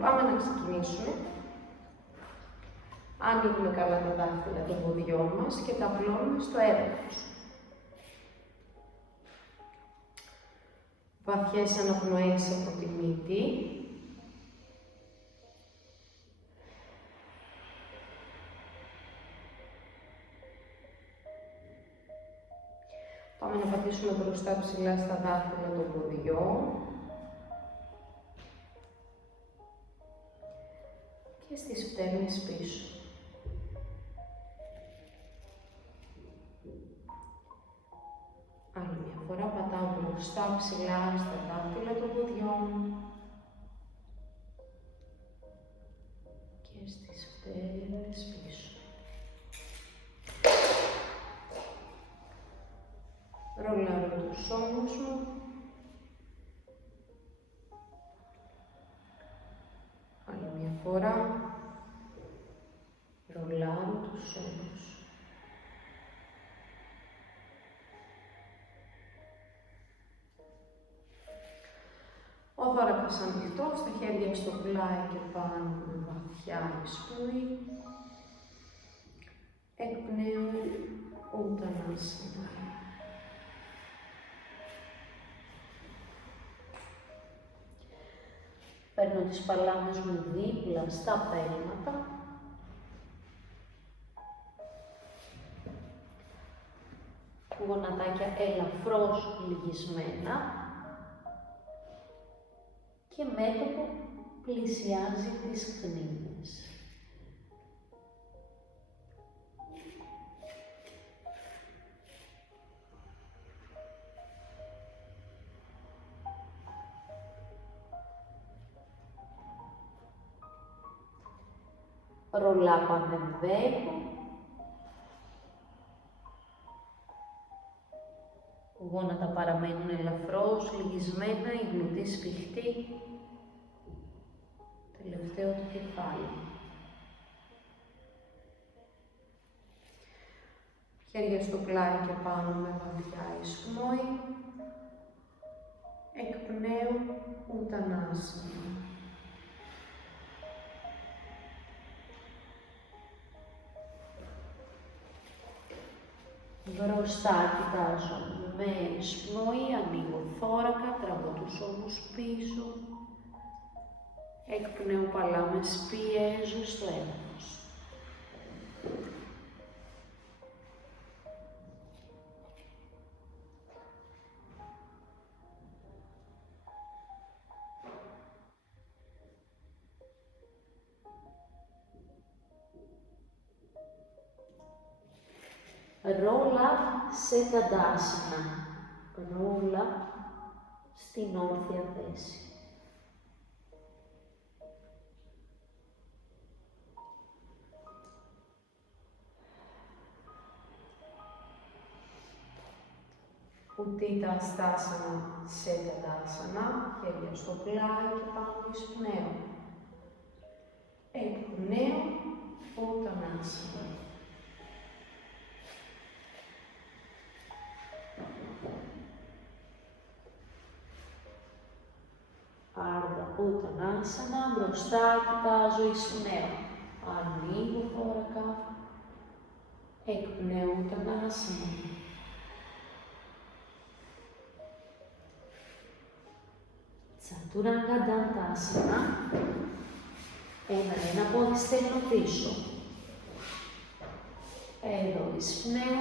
πάμε να ξεκινήσουμε. Ανοίγουμε καλά τα δάχτυλα των ποδιών μας και τα απλώνουμε στο έδαφος. Βαθιές αναπνοές από τη μύτη. Πάμε να πατήσουμε μπροστά ψηλά στα δάχτυλα των ποδιών. Και στις φτέρνες πίσω. Άλλη μια φορά πατάω μπροστά ψηλά στα δάχτυλα των ποδιών. Και στις φτέρνες πίσω. Ρολάρω τους ώμους μου. Άλλη μια φορά. Ρολάρω τους ώμους. Ο θώρακας ανοιχτός, τα χέρια στο πλάι και πάνω με βαθιά εισπνοή. Εκπνέω Ουттανάσανα. Παίρνω τις παλάμες μου δίπλα στα πέλματα. Γονατάκια ελαφρώς λυγισμένα. Και μέτωπο πλησιάζει τις κνήμες. Ρολά πανεμβαίνω. Γόνατα παραμένουν ελαφρώς λυγισμένα, η γλουτή σφιχτή. Τελευταίο το κεφάλι. Χέρια στο πλάι και πάνω με βαθιά εισπνοή. Εκπνέω Ουттανάσανα. Μπροστά κοιτάζω με εισπνοή, ανοίγω θώρακα, τραβώ τους ώμους πίσω. Εκπνέω παλάμες, πιέζω στο έδαφος. Ρόλα σε ταντάσανα. Ρόλα στην όρθια θέση. Ουттίτα αστάσανα σε ταντάσανα. Χέρια στο πλάι και πάνω εισπνέω. Εκπνέω Ουттανάσανα. Άρδα Ουттανάσανα, μπροστά κοιτάζω, εισπνέω. Ανοίγω θώρακα. Εκπνέω Ουттανάσανα. Τσατουράγκα Νταντάσανα. Ένα πόδι στέλνω πίσω. Εδώ εισπνέω.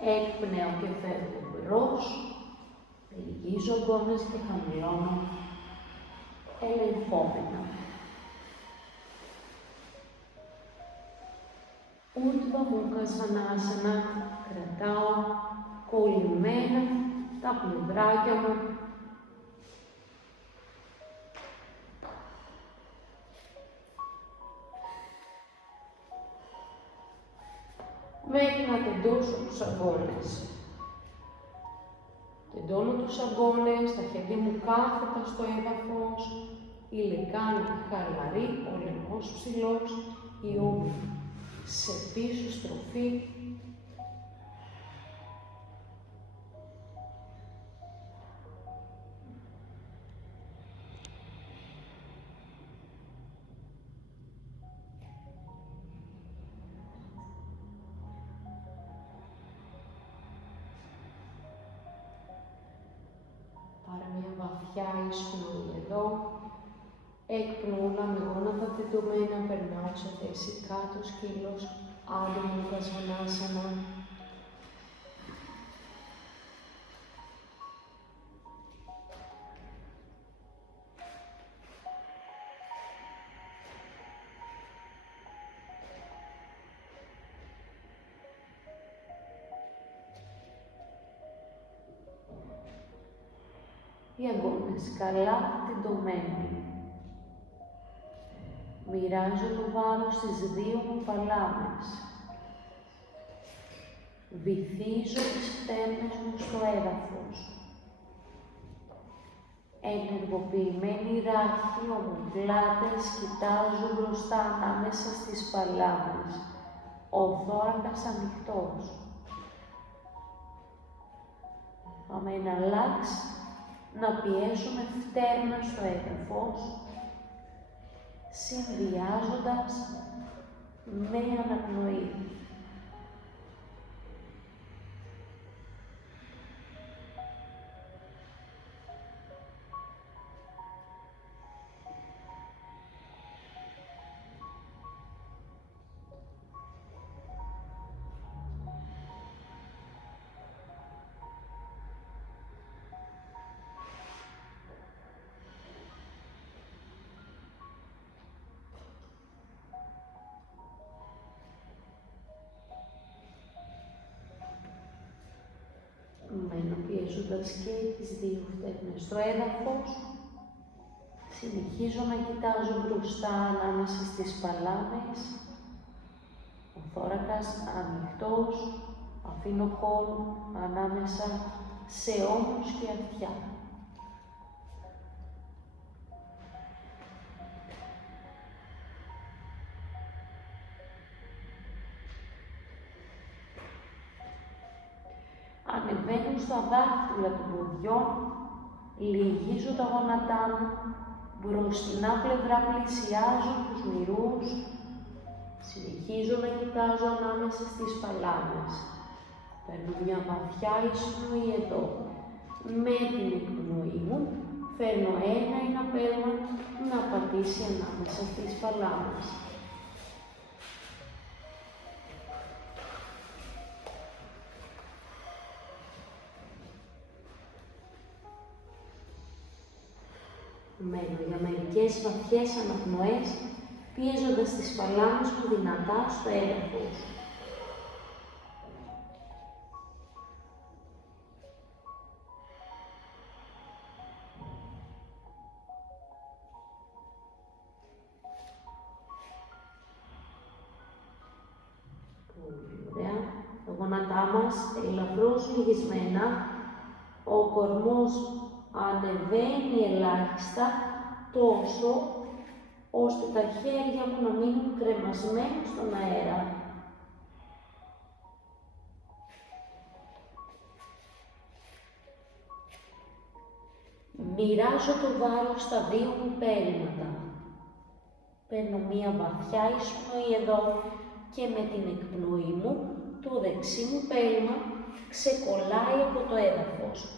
Εκπνέω και φεύγω μπρος. Λυγίζω γκώνες και χαμηλώνω ελεγχόμενα. Ουρτβα Μούχα Σβανάσανα. Κρατάω κολλημένα τα πλευράκια μου. Μέχρι να τεντώσω τους αγκώνες. Τεντώνω τους αγκώνες, τα χέρια μου κάθετα στο έδαφος, η λεκάνη χαλαρή, ο λαιμός ψηλός, η ώμη σε πίσω στροφή. βαθιά εισπνοή εδώ. Εκπνούλα με γόνατα τεντωμένα, περνάω σε θέση κάτω σκύλος, Άντο Μουντρα Σβανάσανα. Οι αγκώνες καλά τεντωμένοι. Μοιράζω το βάρος στις δύο μου παλάμες. Βυθίζω τις φτέρνες μου στο έδαφος. Ενεργοποιημένοι ράχοι, ομοπλάτες, κοιτάζω μπροστά ανάμεσα στις παλάμες. Ο θώρακας ανοιχτός. Πάμε να αλλάξει, να πιέσουμε φτέρνα στο έδαφος, συνδυάζοντας με αναπνοή. Πιέζοντας και τις δύο φτέρνες στο έδαφος, συνεχίζω να κοιτάζω μπροστά ανάμεσα στις παλάμες, ο θώρακας ανοιχτός, αφήνω χώρο ανάμεσα σε ώμος και αυτιά. Ανεβαίνω στα δάχτυλα των ποδιών, λυγίζω τα γόνατά μου, μπροστινά πλευρά πλησιάζω τους μυρούς, συνεχίζω να κοιτάζω ανάμεσα στις παλάμες. Παίρνω μια βαθιά εισπνοή εδώ. Με την εκπνοή μου, φέρνω ένα πέλμα να πατήσει ανάμεσα στις παλάμες. Μένω για μερικές βαθιές αναπνοές, πιέζοντας τις παλάμες μου δυνατά στο έδαφος. Πολύ ωραία. Τα γόνατά μας ελαφρώς λυγισμένα, ο κορμός ανεβαίνει ελάχιστα, τόσο ώστε τα χέρια μου να μείνουν κρεμασμένα στον αέρα. Μοιράζω το βάρος στα δύο μου πέλματα. Παίρνω μία βαθιά εισπνοή εδώ και με την εκπνοή μου το δεξί μου πέλμα ξεκολλάει από το έδαφος.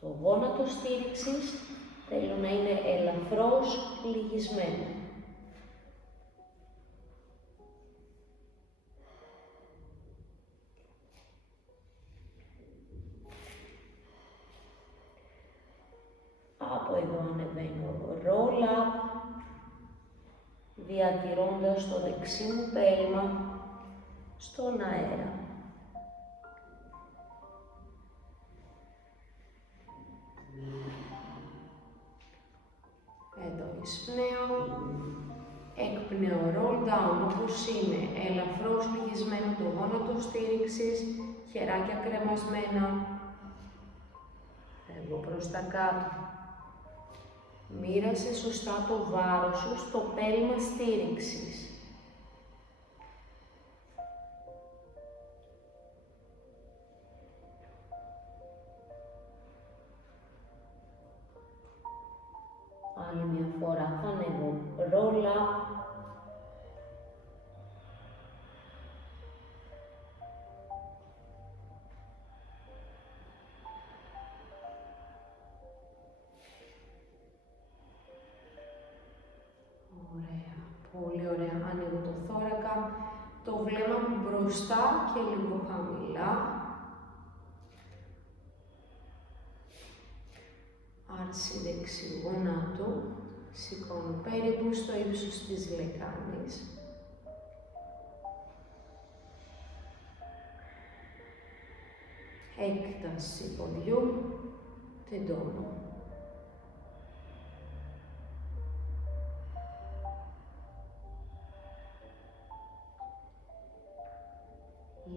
Το γόνατο στήριξης θέλω να είναι ελαφρώς λυγισμένο. Από εδώ ανεβαίνω roll up, διατηρώντας το δεξί μου πέλμα στον αέρα. Εδώ εισπνέω, εκπνέω roll down όπως είναι, ελαφρώς λυγισμένο το γόνατο στήριξης, χεράκια κρεμασμένα. Φεύγω προς τα κάτω. Μοίρασε σωστά το βάρος σου στο πέλμα στήριξης. Άλλη μια φορά θα ανέβω roll up. μπροστά και λίγο χαμηλά. Άρση δεξιού γονάτου. Σηκώνω περίπου στο ύψος της λεκάνης. Έκταση ποδιού, τεντώνω.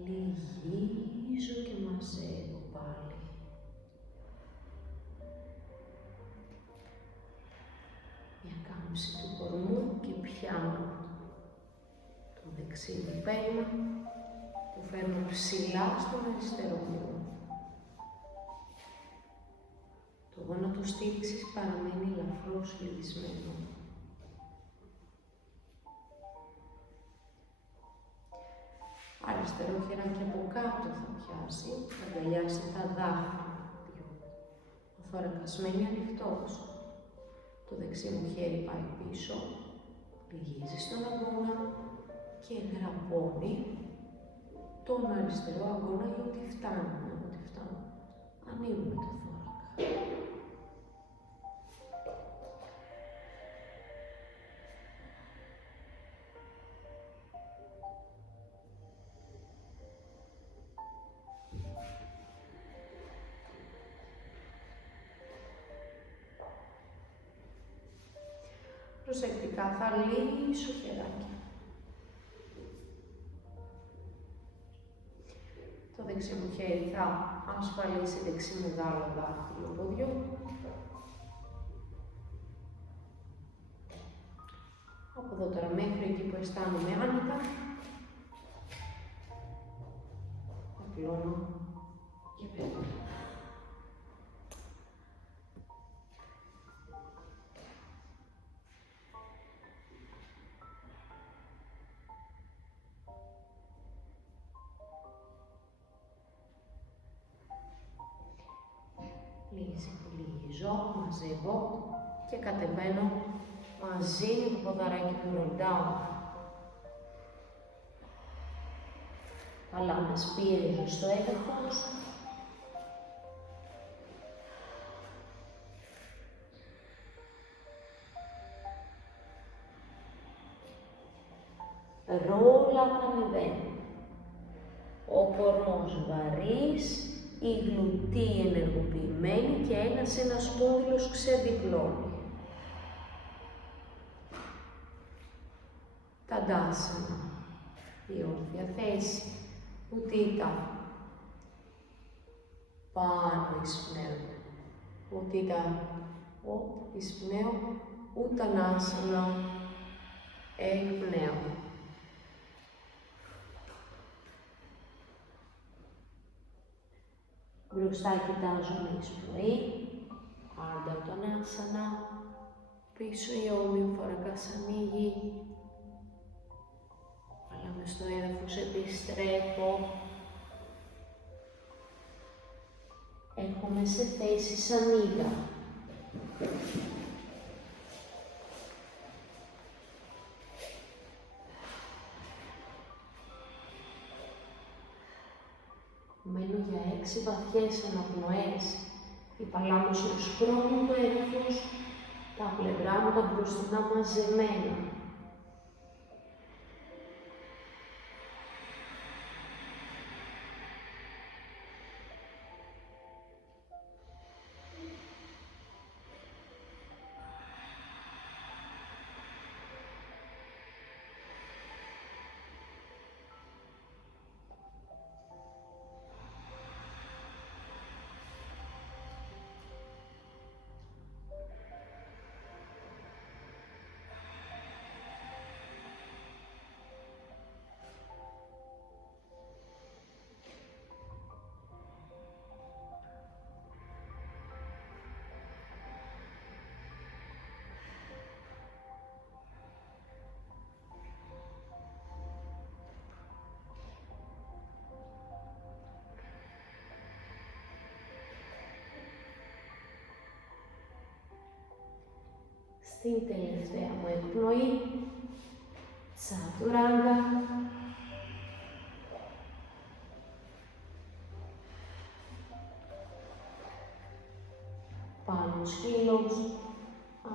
Λυγίζω και μαζεύω πάλι. Μια κάμψη του κορμού και πιάνω το δεξί μου πέλμα που φέρνω ψηλά στον αριστερό μου. Το γόνατο στήριξης παραμένει ελαφρώς λυγισμένο. Αριστερό χεράκι από κάτω θα πιάσει, θα αγκαλιάσει τα δάχτυλα. Ο θώρακας μένει ανοιχτός. Το δεξί μου χέρι πάει πίσω, λυγίζει στον αγώνα και γραπώνει τον αριστερό αγώνα για ό,τι φτάνει. Ανοίγουμε το θώρακα. Προσεκτικά θα λύσω χεράκια. Το δεξί μου χέρι θα ασφαλίσει δεξί μεγάλο δάχτυλο ποδιού. Από εδώ τώρα μέχρι εκεί που αισθάνομαι άνετα, απλώνω και πέφτω. Λυγίζω, μαζεύω και κατεβαίνω μαζί με το ποδαράκι του roll down. Παλάμες πιέζω στο έδαφος. Ρόλα ανεβαίνει. Ο κορμός βαρύς, η γλουτή ενεργοποιημένη και ένας σπόνδυλος ξεδιπλώνει. Ταντάσανα. Η όρθια θέση. Ουτίτα. Πάνω εισπνέω. Ουτίτα. Εισπνέω. Ουτανάσανα. Εκπνέω. Μπροστά κοιτάζω με εισπνοή, άντα ουτανάσανα, πίσω η όμοιο θώρακας ανοίγει, αλλά μες στο έδαφος επιστρέφω. Έρχομαι σε θέση σανίδα. Μένω για 6 βαθιές αναπνοές. Η παλάμος μου σπρώχνει το έδαφος, τα πλευρά μου τα μπροστινά μαζεμένα. Στην τελευταία μου εκπνοή, τσατουράγκα, του σκύλους,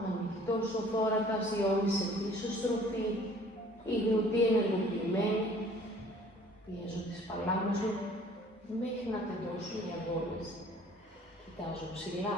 ανοιχτός ο θώρακας, η ώμη σε πίσω στροφή, η γρουτή ενεργοποιημένη. Πιέζω τις παλάμες μου μέχρι να τεντώσουν οι αγώνες. Κοιτάζω ψηλά.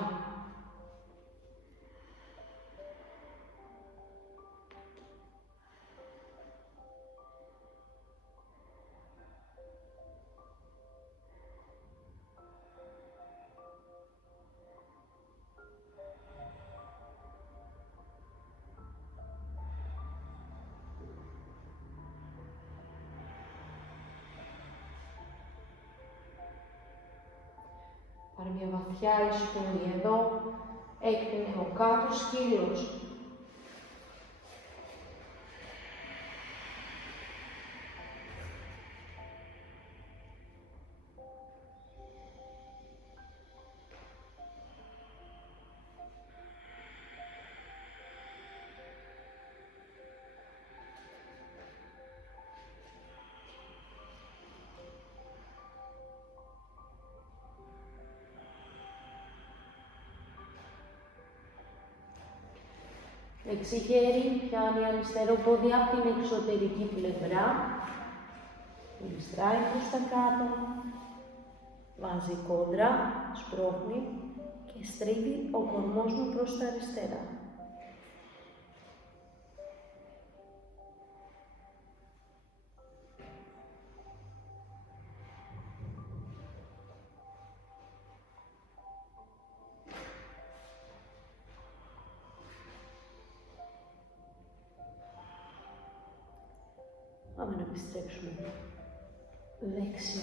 Πάρε μια βαθιά εισπνοή εδώ, έκπνε ο κάτω σκύλος. Δεξί χέρι πιάνει αριστερό πόδι από την εξωτερική πλευρά. Γλιστράει προς τα κάτω. Βάζει κόντρα, σπρώχνει και στρίβει ο κορμός μου προς τα αριστερά. Πάμε να επιστρέψουμε δεξιά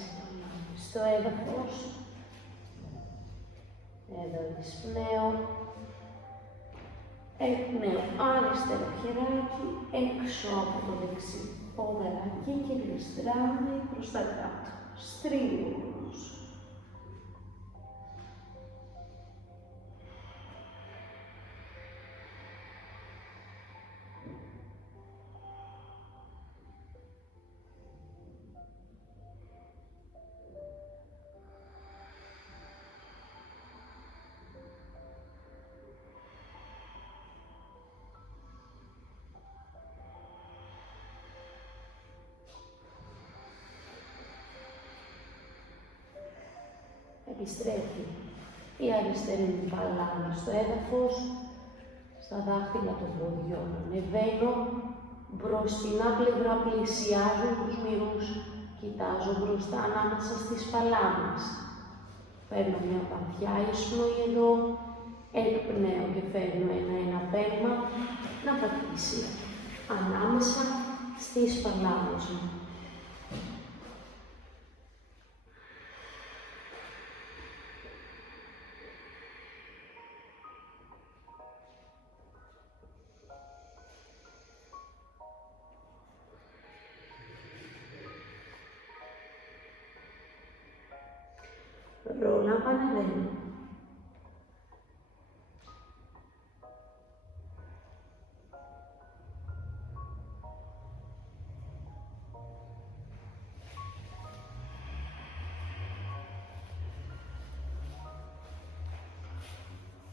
στο έδαφος. Εδώ εισπνέω. Εκπνέω αριστερό χεράκι έξω από το δεξί ποδαράκι και γλιστράμε προς τα κάτω. Στρίγγος. Επιστρέφει η αριστερή μου παλάμη στο έδαφος, στα δάχτυλα των ποδιών ανεβαίνω, μπροστινά πλευρά πλησιάζω τους μυρούς, κοιτάζω μπροστά ανάμεσα στις παλάμες. Παίρνω μια βαθιά εισπνοή εδώ, εκπνέω και φέρνω ένα πέλμα να πατήσει ανάμεσα στις παλάμες μου. Ρόλα πανεβαίνω.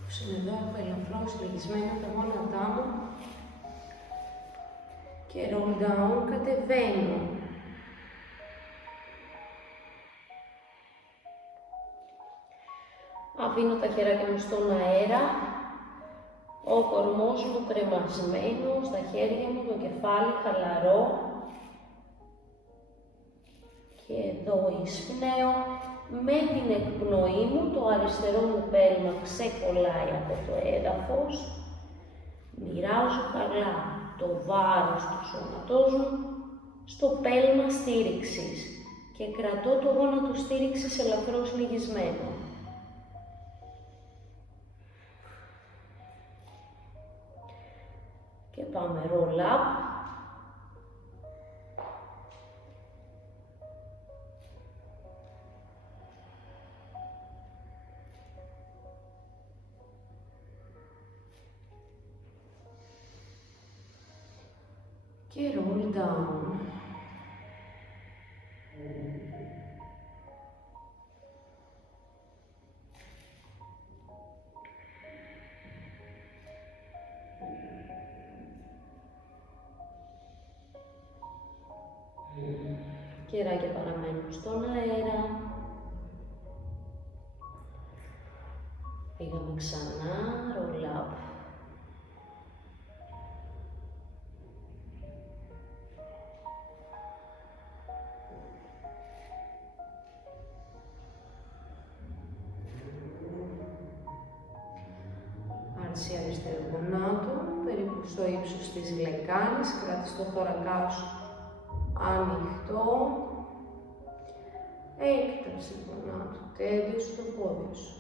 Πώς είναι εδώ, έχω ελαφρώς λυγισμένα τα γόνατά μου και roll down κατεβαίνω. Αφήνω τα χεράκια μου στον αέρα, ο κορμός μου κρεμασμένος, τα χέρια μου, το κεφάλι χαλαρό. Και εδώ εισπνέω, με την εκπνοή μου, το αριστερό μου πέλμα ξεκολλάει από το έδαφος. Μοιράζω καλά το βάρος του σώματός μου στο πέλμα στήριξης και κρατώ το γόνατο στήριξης ελαφρώς λυγισμένο. Και πάμε roll up. Και roll down. χεράκια παραμένουν στον αέρα. Πήγαμε ξανά, roll up. Άρση αριστερού γονάτου, περίπου στο ύψος της λεκάνης, κράτησε το θώρακά σου ανοιχτό. Έκταση γονάτου, τέλειο στο πόδι σου.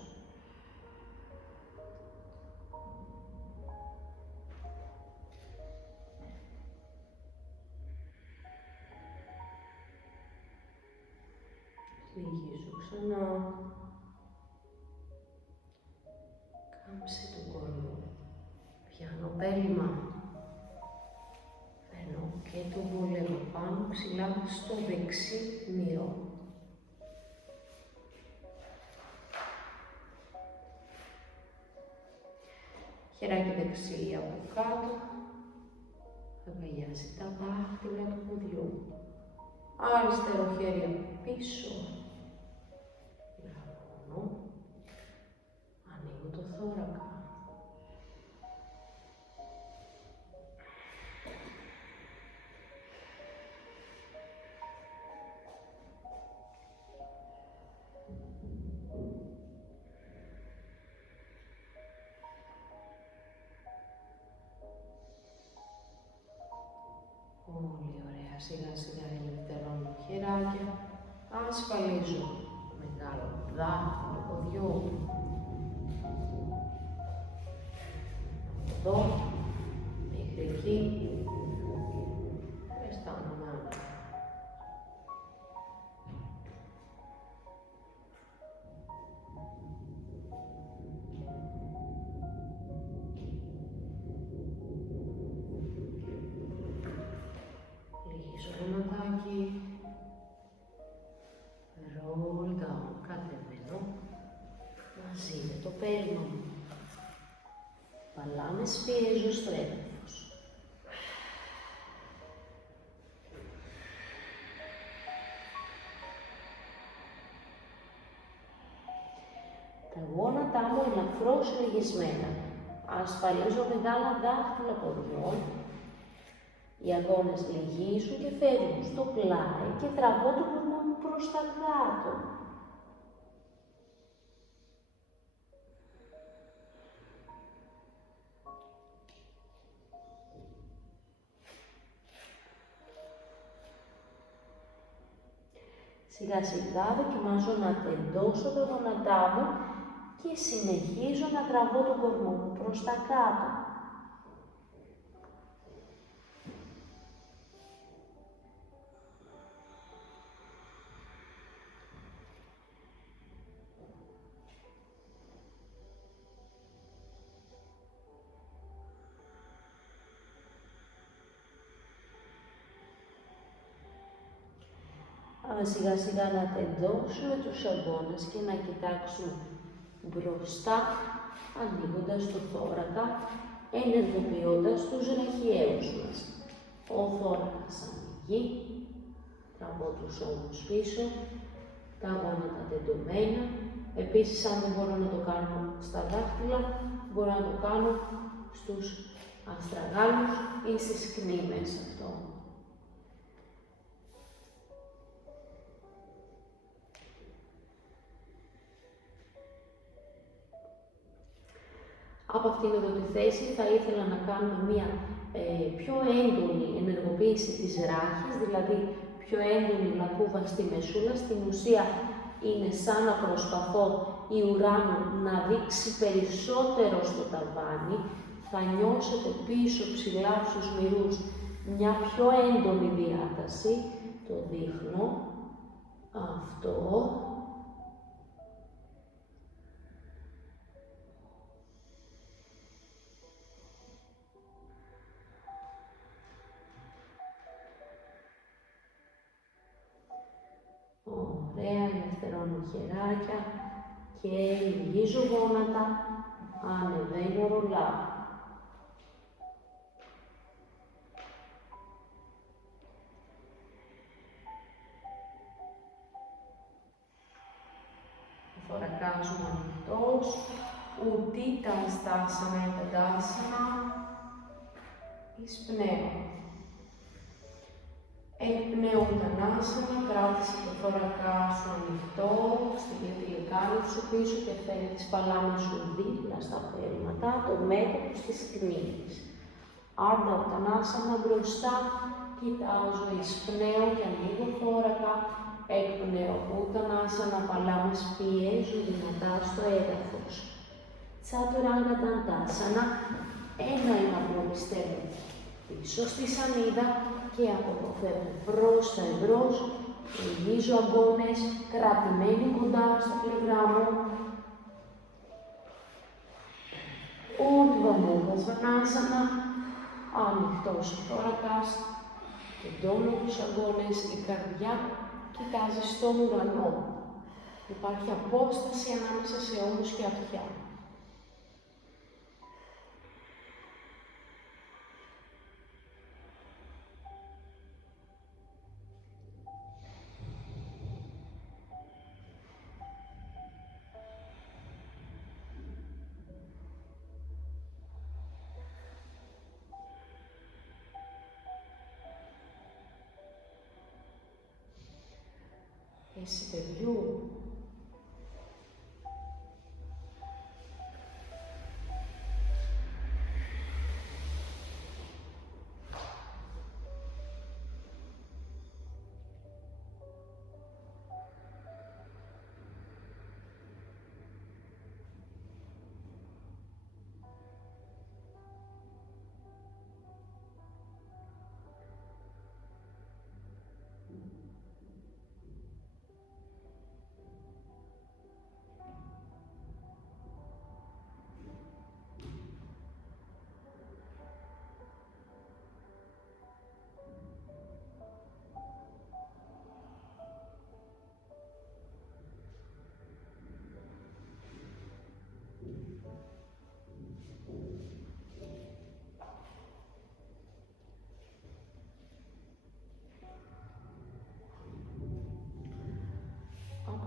Λυγίζου ξανά. Κάμψε τον κορμό. Πιάνω πέλμα. Παίρνω και το βολεύω πάνω ψηλά στο δεξί μυρό. Χεράκι δεξί από κάτω. Αγκαλιάζει τα δάχτυλα του ποδιού. Αριστερό χέρι από πίσω. Γραμμώνω. Ανοίγω το θώρακα. Πολύ ωραία. Σιγά σιγά ελευθερώνω χεράκια. Ασφαλίζω μεγάλο δάχτυλο ποδιού. Εδώ, μέχρι εκεί. Αισθάνομαι άνετα. Λυγίζω γονατάκι. Roll down, κατεβαίνω. Μαζί με το πέλμα μου. Παλάμες πιέζω στο έδαφος. Τα γόνατά μου ελαφρώς λυγισμένα. Ασφαλίζω μεγάλα δάχτυλα ποδιών. Οι αγώνες λυγίζουν και φεύγουν στο πλάι και τραβώ το κορμό μου προς τα κάτω. Σιγά σιγά δοκιμάζω να τεντώσω τα γόνατά μου και συνεχίζω να τραβώ τον κορμό μου προς τα κάτω. Πάμε σιγά σιγά να τεντώσουμε τους αγώνες και να κοιτάξουμε μπροστά, ανοίγοντας το θώρακα, ενεργοποιώντας τους ραχιαίους μας. Ο θώρακας ανοίγει, τραβώ τους ώμους πίσω, τα γόνατα τεντωμένα. Επίσης, αν δεν μπορώ να το κάνω στα δάχτυλα, μπορώ να το κάνω στους αστραγάλους ή στις κνήμες αυτό. Από αυτήν εδώ τη θέση θα ήθελα να κάνουμε μία πιο έντονη ενεργοποίηση της ράχης, δηλαδή πιο έντονη λακκούβα στη μεσούλα. Στην ουσία είναι σαν να προσπαθώ η ουράνο να δείξει περισσότερο στο ταβάνι. Θα νιώσετε πίσω ψηλά στους μυρούς μια πιο έντονη διάταση. Το δείχνω. Αυτό. Ωραία, ελευθερώνω χεράκια και λυγίζω γόνατα, ανεβαίνω ρολά. θωρακάς μου ανοιχτός, Ουντίταν στάσανα ενταντάσανα, εισπνέω. Εκπνέω ουντανάσανα, κράτησε το θώρακά σου ανοιχτό, στείλε τη λεκάνη σου πίσω και φέρε τις παλάμες σου δίπλα στα πέρματα, το μέτωπος της κνήμης. Άρντα ουντανάσανα μπροστά, κοιτάζω, εισπνέω και ανοίγω θώρακα, εκπνέω ουντανάσανα, παλάμες πιέζουν δυνατά στο έδαφος. Τσάτουράγκα ταντάσανα, ένα στέλνω πίσω στη σανίδα και από το φεύγω προς τα εμπρός, λυγίζω αγκώνες, κρατημένοι κοντά στα πλευρά μου. Ούντβα μούγα σβανάσανα, ανοιχτός ο θώρακας, εντώνω τους αγκώνες, η καρδιά κοιτάζει στον ουρανό. Υπάρχει απόσταση ανάμεσα σε ώμους και αυτιά. Εσύ παιδιού,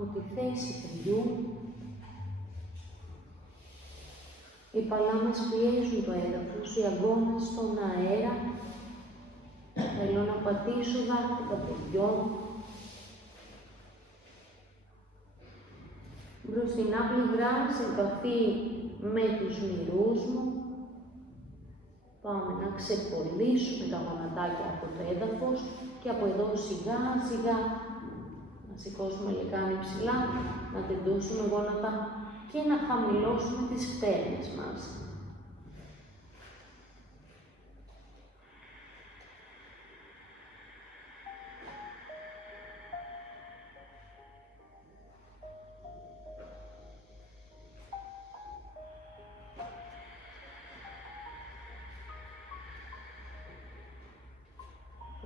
από τη θέση παιδιού, οι παλάμες πιέζουν το έδαφος, οι αγκώνες στον αέρα. Θέλω να πατήσω δάχτυλα παιδιών. Μπροστινά πλευρά σε επαφή με τους μυρούς μου. Πάμε να ξεκολλήσουμε τα γονατάκια από το έδαφος και από εδώ σιγά σιγά να σηκώσουμε λεκάνη ψηλά, να τεντώσουμε γόνατα και να χαμηλώσουμε τις φτέρνες μας.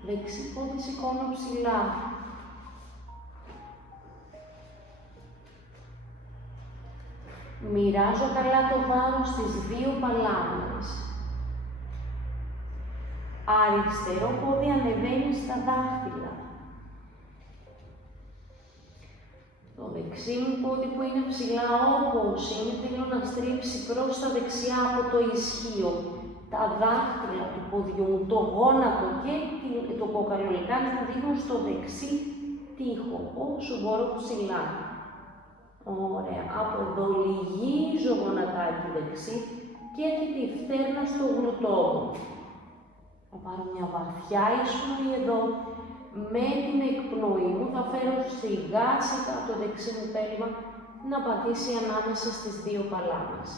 Δεξί πόδι σηκώνω ψηλά. Μοιράζω καλά το βάρος στις δύο παλάμες. Αριστερό πόδι ανεβαίνει στα δάχτυλα. Το δεξί μου πόδι που είναι ψηλά όπως είναι, θέλω να στρίψει προς τα δεξιά από το ισχύο. Τα δάχτυλα του ποδιού μου, το γόνατο και το κοκαλολικάνι που δείχνουν στο δεξί τοίχο, όσο μπορώ ψηλά. Ωραία. Από εδώ λυγίζω γονατάκι δεξί και έχει τη φτέρνα στο γλουτό μου. Θα πάρω μια βαθιά εισπνοή εδώ. Με την εκπνοή μου θα φέρω σιγά σιγά το δεξί μου πέλμα να πατήσει ανάμεσα στις δύο παλάμες.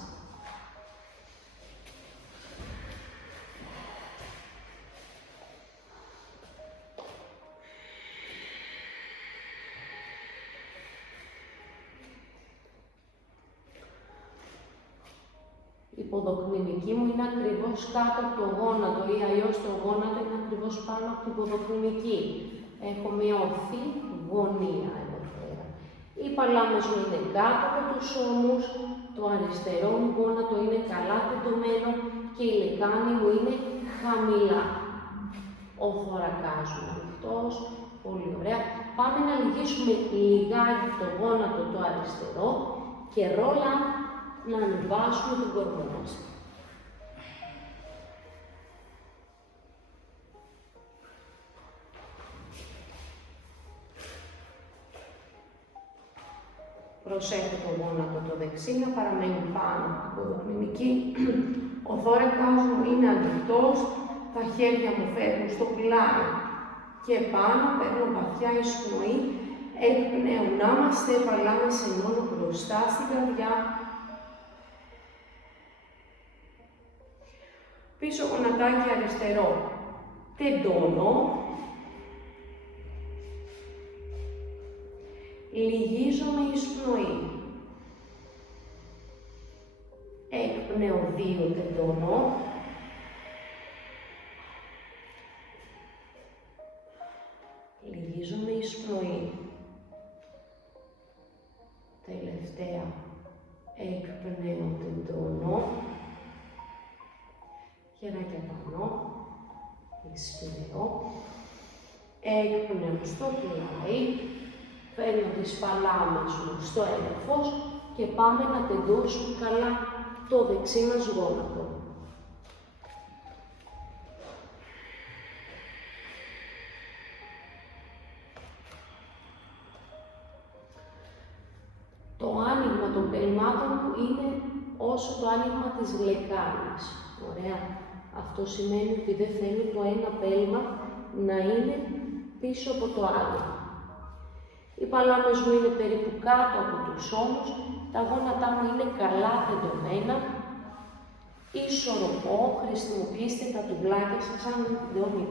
Η ποδοκνημική μου είναι ακριβώς κάτω από το γόνατο ή αλλιώς το γόνατο είναι ακριβώς πάνω από την ποδοκνημική. Έχω μια ορθή γωνία εδώ πέρα. Οι παλάμες μου είναι κάτω από τους ώμους, το αριστερό μου γόνατο είναι καλά τεντωμένο και η λεκάνη μου είναι χαμηλά. Ο θωρακάς μου ανοιχτός, πολύ ωραία. Πάμε να λυγίσουμε λιγάκι το γόνατο το αριστερό. αριστερό και ρόλα να ανεβάσουμε τον κορμό μας. Προσέχετε το γόνατο το δεξί να παραμένει πάνω από το ποδοκνημική. Ο θώρακας μου είναι ανοιχτός, τα χέρια μου φεύγουν στο πλάι και πάνω παίρνω βαθιά εισπνοή. Εκπνεωνάμαστε, παλάμε σε μόνο μπροστά στην καρδιά. Πίσω γονατάκι αριστερό, τεντώνω. Λυγίζομαι εισπνοή. Εκπνέω 2, τεντώνω. Λυγίζομαι εισπνοή. Τελευταία. Εκπνέω, τεντώνω. Χεράκια πάνω. Εισπνέω. Εκπνέω στο πλάι. Παίρνω τις παλάμες μου στο έδαφος και πάμε να τεντώσουμε καλά το δεξί μας γόνατο. Το άνοιγμα των πελμάτων μου είναι όσο το άνοιγμα της γλεκάνης. Ωραία. Αυτό σημαίνει ότι δεν θέλει το ένα πέλμα να είναι πίσω από το άλλο. Οι παλάμες μου είναι περίπου κάτω από τους ώμους, τα γόνατά μου είναι καλά τεντωμένα. Ισορροπώ, χρησιμοποιήστε τα τουβλάκια σας αν δεν τεντώνει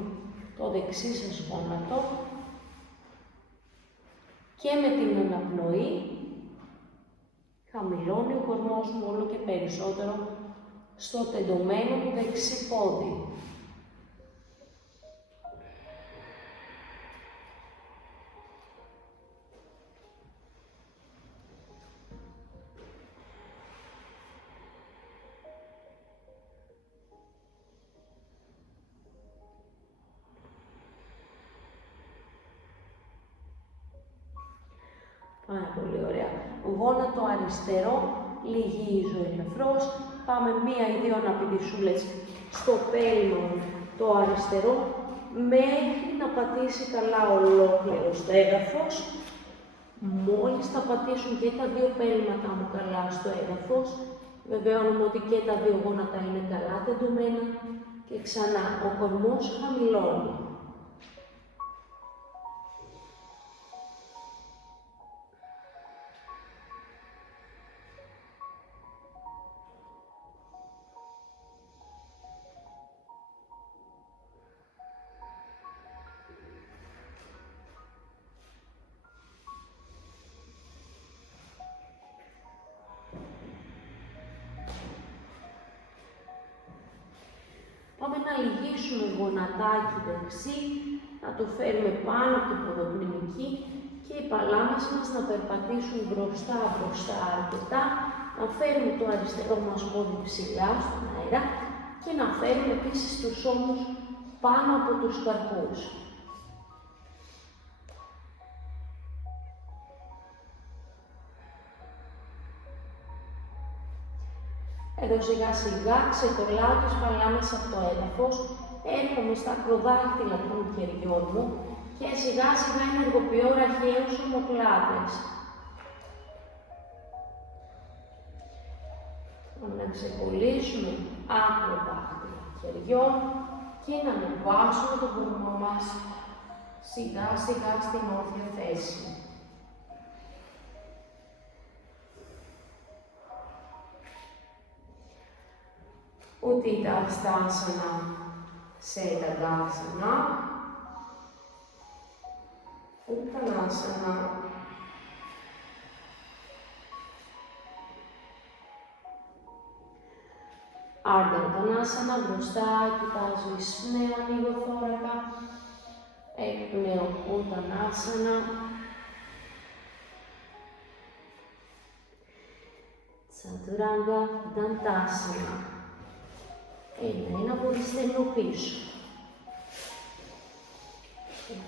το δεξί σας γόνατο. Και με την αναπνοή χαμηλώνει ο κορμός μου όλο και περισσότερο στο τεντωμένο μου δεξί πόδι. Πάρα πολύ ωραία. Γόνατο αριστερό, λυγίζω ελαφρώς. Πάμε 1 ή 2 αναπηδησούλες στο πέλμα το αριστερό, μέχρι να πατήσει καλά ολόκληρο στο έδαφος. Μόλις θα πατήσουν και τα 2 πέλματα μου καλά στο έδαφος, βεβαιώνουμε ότι και τα 2 γόνατα είναι καλά τεντωμένα και ξανά ο κορμός χαμηλώνει. Πάμε να λυγίσουμε γονατάκι δεξί, να το φέρουμε πάνω από την ποδοκνημική και οι παλάμες μας να περπατήσουν μπροστά αρκετά, να φέρουμε το αριστερό μας πόδι ψηλά στον αέρα και να φέρουμε επίσης τους ώμους πάνω από τους καρπούς. Εδώ σιγά σιγά ξεκολλάω τις παλάμες από το έδαφος, έρχομαι στα ακροδάχτυλα των χεριών μου και σιγά σιγά ενεργοποιώ ραχαίους ομοπλάτες. Να ξεκολλήσουμε ακροδάχτυλα χεριών και να ανεβάσουμε τον κορμό μας σιγά σιγά στην όρθια θέση. Utthita Sthasana, Setatthasana, Uttanasana, Ardha Uttanasana, μπροστά, κοιτάζω εισπνέω, ανοίγω θώρακα, εκπνέω Uttanasana, Chaturanga Dantasana. Ένα πολύ στενό πίσω.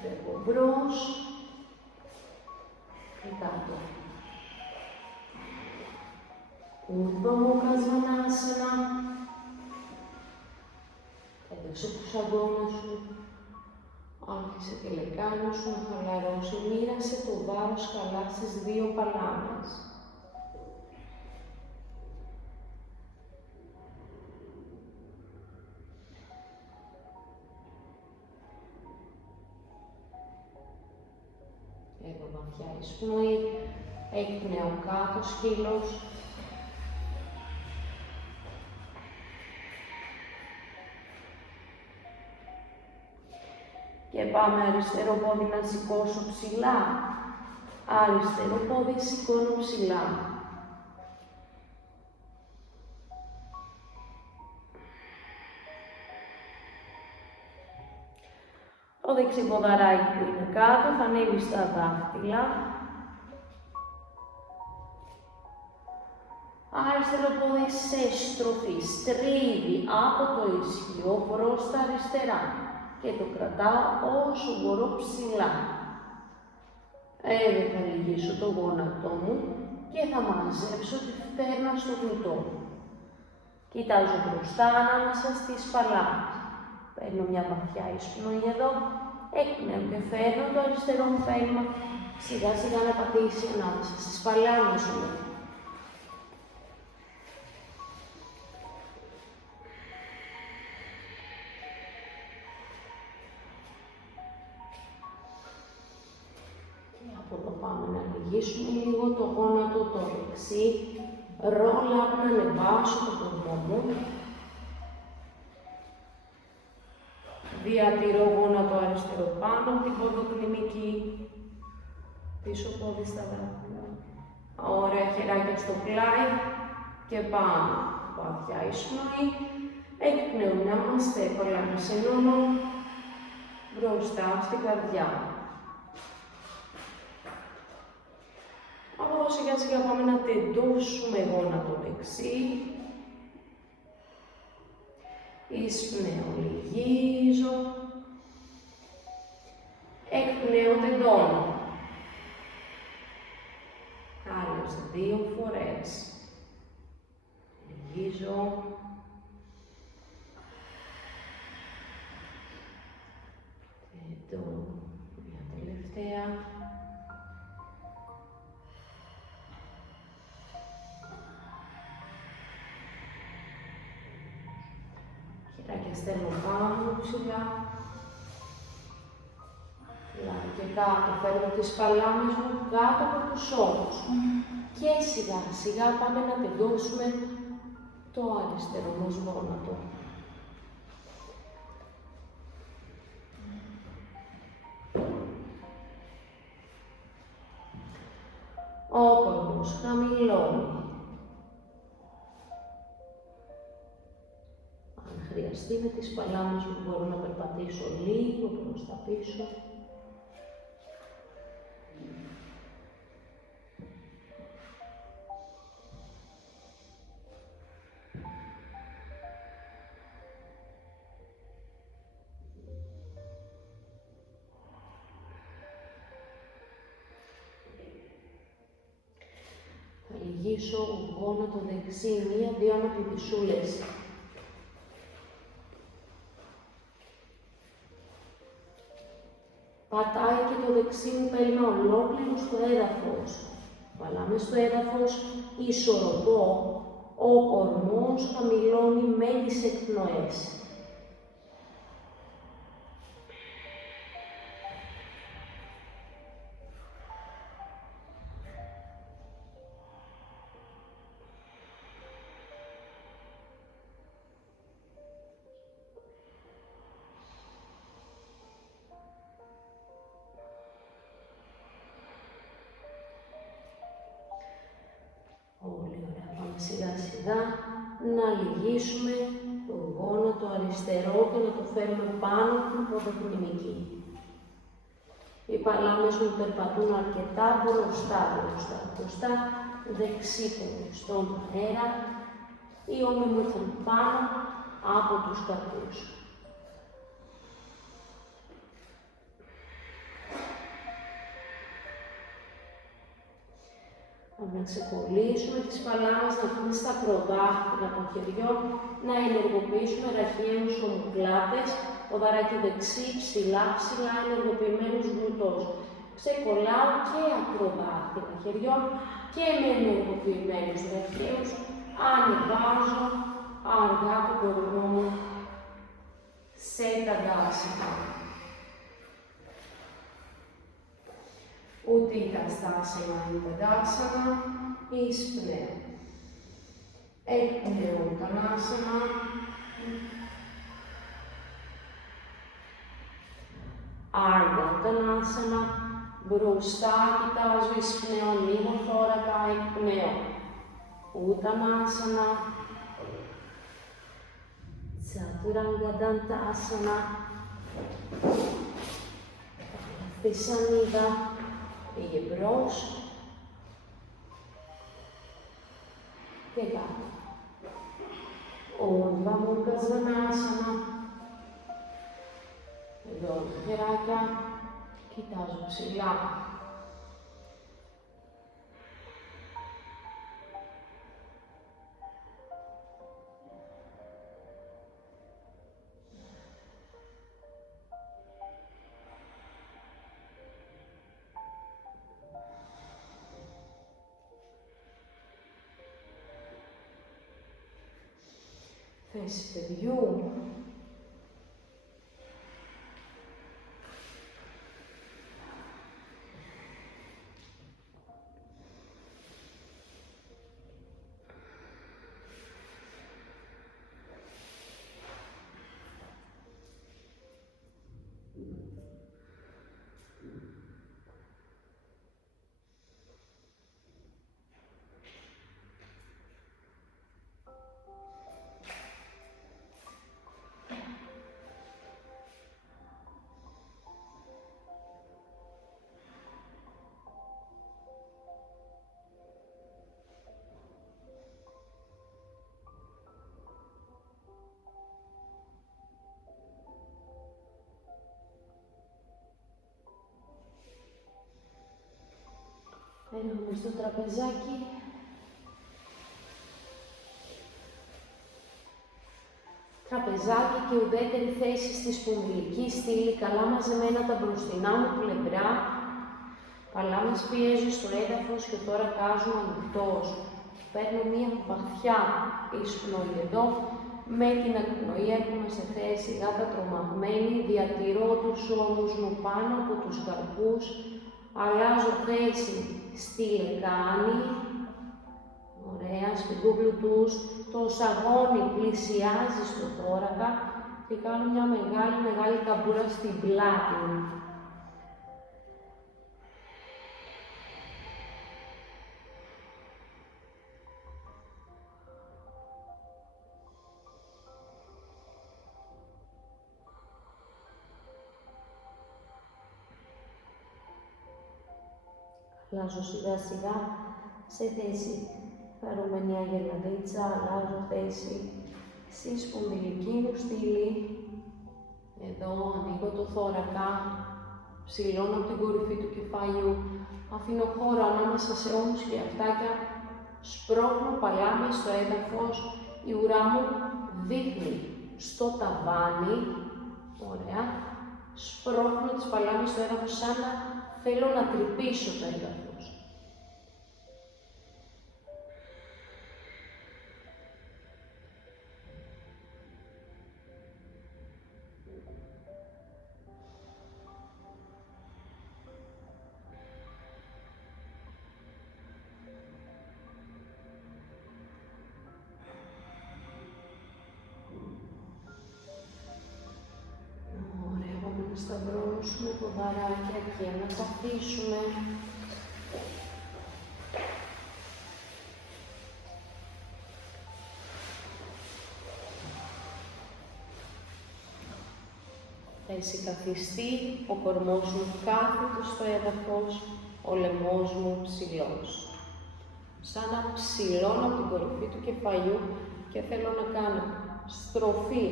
Φεύγω μπρος και κάτω. Urdhva Mukha Svanasana. Έδωσε τους αγώνες σου. Άρχισε και λεκάνο σου να χαλαρώσει. Μοίρασε το βάρος καλά στις δύο παλάμες. Εδώ βαθιά εισπνοή. Εκπνέω κάτω σκύλος. Και πάμε αριστερό πόδι να σηκώσω ψηλά. Αριστερό πόδι σηκώνω ψηλά. Το δεξί ποδαράκι που είναι κάτω θα ανέβει στα δάχτυλα. Αριστερό πόδι σε στροφή, στρίβει από το ισχυό προς τα αριστερά. Και το κρατάω όσο μπορώ ψηλά. Εδώ θα λυγίσω το γόνατό μου και θα μαζέψω τη φτέρνα στο γλουτό. Κοιτάζω μπροστά ανάμεσα στις παλάμες. Παίρνω μια βαθιά εισπνοή εδώ, εκπνέω και φέρνω το αριστερό μου πέλμα σιγά σιγά να πατήσει ανάμεσα στις παλάμες μου. Από εδώ πάμε να λυγίσουμε λίγο το γόνατο το δεξί, ρόλα να ανεβάσω το κορμό μου. Διατηρώ γόνατο αριστερό πάνω από την ποδοκλινική, πίσω πόδι στα δάχτυλα. Ωραία, χεράκια στο πλάι και πάμε. Βαθιά εισπνοή, εκπνεωνόμαστε, παλάμες ενώνω μπροστά στην καρδιά. Από εδώ σιγά σιγά πάμε να τεντώσουμε γόνατο δεξί. Εισπνέω, λυγίζω. Εκπνέω, τεντώνω. Άλλες 2 φορές. Λυγίζω. Τεντώνω. Μια τελευταία. Και στέλνω πάνω ψηλά. Και κάτω φέρνω τις παλάμες μου κάτω από τους ώμους. Και σιγά σιγά πάμε να τεντώσουμε το αριστερό μας γόνατο. Ο κορμός χαμηλώνει. Χρειαστεί με τις παλάμες μου μπορώ να περπατήσω λίγο προς τα πίσω. Θα λυγίσω γόνατο δεξί, 1-2 αναπηδησούλες. Πατάει και το δεξί μου πέλμα ολόκληρο στο έδαφος. Βάλαμε στο έδαφος, ισορροπώ, ο κορμός χαμηλώνει με τις εκπνοές. Σιγά σιγά να λυγίσουμε το γόνατο αριστερό και να το φέρουμε πάνω από την ποδοκλινική. Οι παλάμες μου περπατούν αρκετά μπροστά, δεξί πόδι στον αέρα. Οι ώμοι μου ήρθαν πάνω από τους καρπούς. Θα Να ξεκολλήσουμε τις παλάμες, να πούμε στα προδάχτυλα των χεριών, να ενεργοποιήσουμε ραχαίους ομοκλάτες, ποδαράκι δεξί, ψηλά, ψηλά, ενεργοποιημένους γλουτός. Ξεκολλάω και ακροδάχτυλα χεριών και με ενεργοποιημένους ραχαίους, ανεβάζω αργά το κορμό μου σε ταντάσιμα. Utthitasthanasana είναι ταντάσιμα, εισπνέω. Εκπνέω Uttanasana. Άργα Uttanasana. Μπροστά κοιτάζω, εισπνέω, ανοίγω θώρακα, εκπνέω. Uttanasana. Chaturanga Dantasana. Αυτή σανίδα πήγε μπρος και κάτω. Urdhva Mukha Svanasana. Εδώ τα χεράκια, κοιτάζω ψηλά. Θέση παιδιού. Έρχομαι στο τραπεζάκι. Τραπεζάκι και ουδέτερη θέση στη σπονδυλική στήλη, καλά μαζεμένα τα μπροστινά μου πλευρά. Παλάμες πιέζω στο έδαφος και τώρα κάζω ανοιχτός. Παίρνω μία βαθιά εισπνοή εδώ. Με την ακπνοή έρχομαι σε θέση γάτα τρομαγμένη. Διατηρώ τους ώμους μου πάνω από τους καρπούς. Αλλάζω θέση στη λεκάνη. Ωραία, σπιτού Bluetooth. Το σαγόνι πλησιάζει στο θώρακα και κάνω μια μεγάλη καμπούρα στην πλάτη μου. Αλλάζω σιγά σιγά σε θέση χαρούμενη αγελαδίτσα, αλλάζω θέση στη σπονδυλική μου στήλη. Εδώ ανοίγω το θώρακα, ψηλώνω από την κορυφή του κεφαλιού, αφήνω χώρο ανάμεσα σε ώμους και αυτάκια, σπρώχνω παλάμες στο έδαφος, η ουρά μου δείχνει στο ταβάνι, ωραία, σπρώχνω τις παλάμες στο έδαφος σαν να θέλω να τρυπήσω το έδαφος. Σταυρώσουμε ποδαράκια και να καθίσουμε. Θέση καθιστή, ο κορμός μου κάθετος στο έδαφος, ο λαιμός μου ψηλός. Σαν να ψηλώνω από την κορυφή του κεφαλιού και θέλω να κάνω στροφή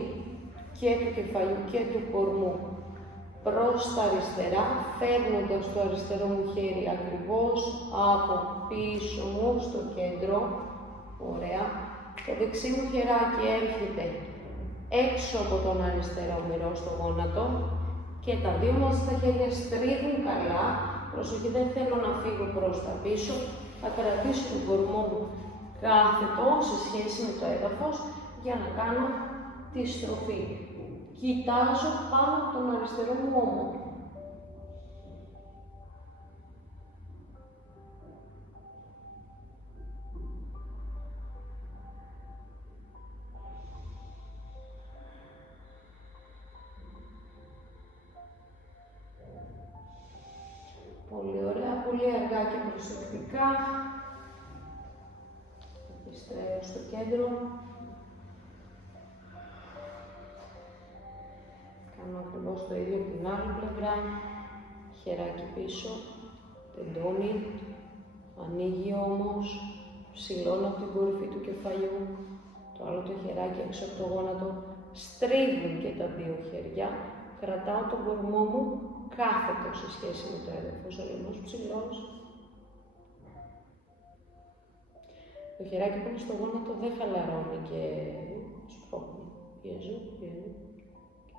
και του κεφαλιού και του κορμού προς τα αριστερά, φέρνοντας το αριστερό μου χέρι ακριβώς από πίσω μου στο κέντρο. Ωραία. Το δεξί μου χεράκι έρχεται έξω από τον αριστερό μυρό στο γόνατο και τα δύο μας τα χέρια στρίβουν καλά. Προσοχή, δεν θέλω να φύγω προς τα πίσω. Θα κρατήσω τον κορμό μου κάθετο σε σχέση με το έδαφος για να κάνω τη στροφή. Κοιτάζω πάνω από τον αριστερό μου ώμο. Πολύ ωραία, πολύ αργά και προσεκτικά. Επιστρέφω στο κέντρο. Κάνω ακριβώς το ίδιο από την άλλη πλευρά. Χεράκι πίσω, τεντώνει, ανοίγει όμως, ψηλώνω από την κορυφή του κεφαλιού. Το άλλο το χεράκι έξω από το γόνατο. Στρίβουν και τα δύο χέρια. Κρατάω τον κορμό μου κάθετο σε σχέση με το έδαφος, αλλιώς ψηλός. Το χεράκι που είναι στο γόνατο δεν χαλαρώνει και σπρώχνει. Πιέζω.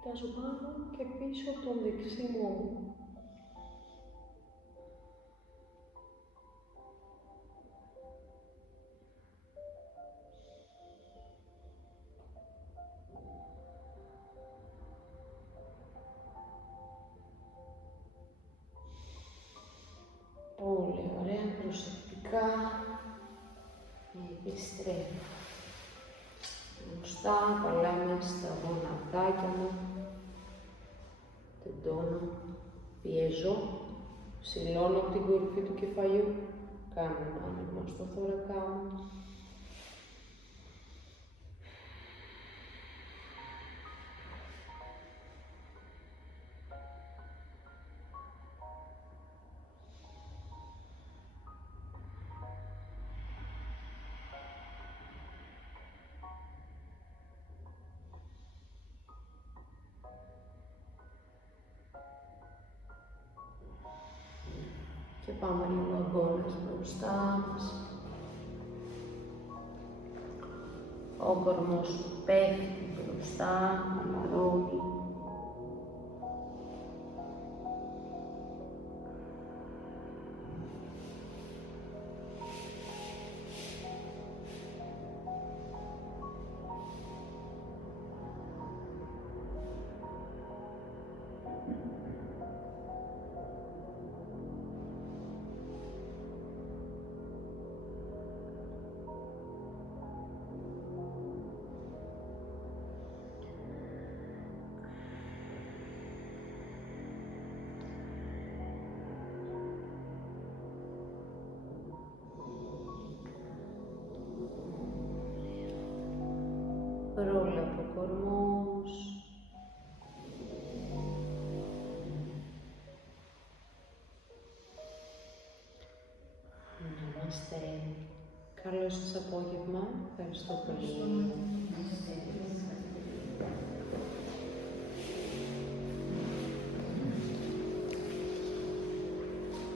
Κοιτάζω πάνω και πίσω από τον δεξί μου ώμο. Πολύ ωραία, προσεκτικά. Επιστρέφω. Μπροστά, καλά μέσα στα γονατάκια μου. Τεντώνω, πιέζω, ψηλώνω από την κορυφή του κεφαλιού. Κάνω ένα άνοιγμα στο θώρακά μου. Και πάμε λίγο αγκώνες μπροστά μας. Ο κορμός πέφτει μπροστά, χαλαρώνει. Πρόλαβε ο κορμός. Να είμαστε. Καλό σας απόγευμα. Ευχαριστώ πολύ.